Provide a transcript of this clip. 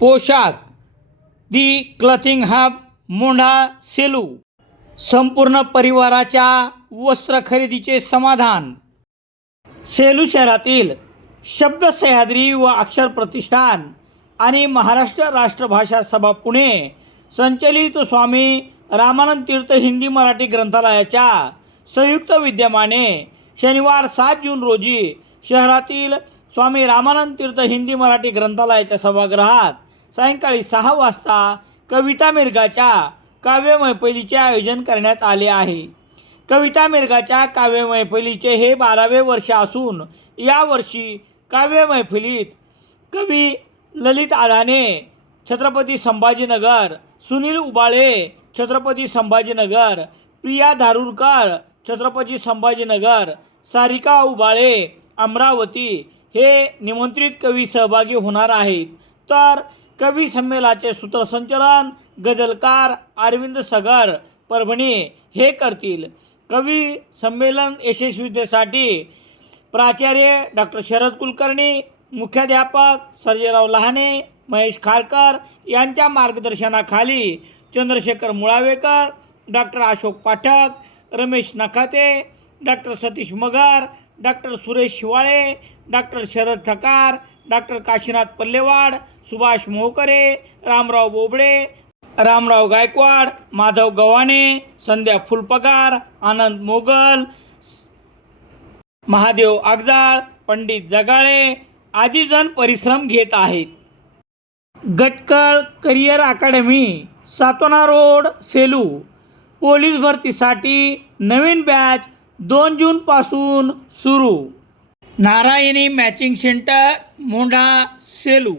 पोशाख. The clothing hub Mondha Selu. संपूर्ण परिवाराच्या वस्त्र खरेदीचे समाधान. सेलू शहरातील शब्द सह्याद्री व अक्षर प्रतिष्ठान आणि महाराष्ट्र राष्ट्रभाषा सभा पुणे संचलित स्वामी रामानंद तीर्थ हिंदी मराठी ग्रंथालयाच्या संयुक्त विद्यमाने शनिवार सात जून रोजी शहरातील स्वामी रामानंद तीर्थ हिंदी मराठी ग्रंथालयाच्या सभागृहात सायंकाळी सहा वाजता कविता मिर्गाच्या काव्य मैफलीचे आयोजन करण्यात आले आहे. कविता मिर्गाच्या काव्य मैफलीचे हे बारावे वर्ष असून यावर्षी काव्य मैफलीत कवी ललित आधाने छत्रपती संभाजीनगर सुनील उबाळे छत्रपती संभाजीनगर प्रिया धारूरकर छत्रपती संभाजीनगर सारिका उबाळे अमरावती हे निमंत्रित कवी सहभागी होणार आहेत. तर कवी संमेलनाचे सूत्रसंचलन गजलकार अरविंद सगर परभणी हे करतील. कवी संमेलन यशस्वीतेसाठी प्राचार्य डॉक्टर शरद कुलकर्णी मुख्याध्यापक सर्जेराव लहाने महेश खारकर यांच्या मार्गदर्शनाखाली Chandrashekhar Mulavekar doctor Ashok Pathak Ramesh Nakhate doctor Satish Magar doctor Suresh Shivale doctor Sharad Thakar doctor Kashinath Pallewad Subhash Mohkare Ramrao Bobde Ramrao Gaikwad Madhav Gavhane Sandhya Phulpagar Anand Mogal Mahadev Agjal Pandit Jagale आदीजण परिश्रम घेत आहेत. Gatkal career academy Satona road Selu. Police भरतीसाठी नवीन batch दोन जूनपासून सुरू. Narayani matching centre Mondha Selu.